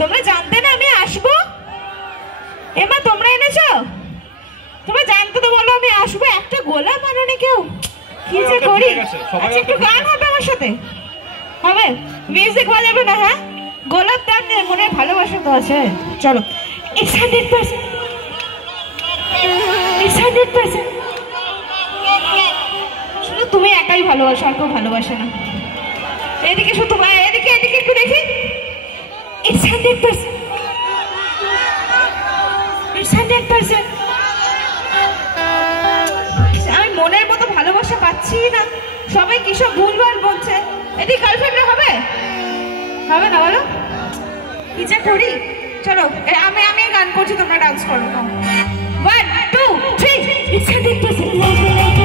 তোমরা জানতে না আমি আসবো? এমা তোমরা এনেছো? তোমরা জানতে তো বলো আমি আসবো, একটা গোলাপ আনোনি কেউ? কি যে করি। আচ্ছা একটু গান হবে আমার সাথে? হবে? মিউজিক বাজাবে না? হ্যাঁ, গোলাপ দান মনে ভালোবাসা তো আছে। চলো, 100%, 100%। শুধু তুমি একাই ভালোবাসো, আর কেউ ভালোবাসে না। এদিকে শুধু, এদিকে এদিকে একটু দেখি। 100%, 100%। আমি মনের মতো ভালোবাসা পাচ্ছি না, সবাই কিসব ভুলভাল বলছে। এদিকে গার্লফ্রেন্ড হবে? হবে না বলো? কি যে করি। চলো আমি গান করছি, তোমরা ডান্স করো। 1 2 3 100%।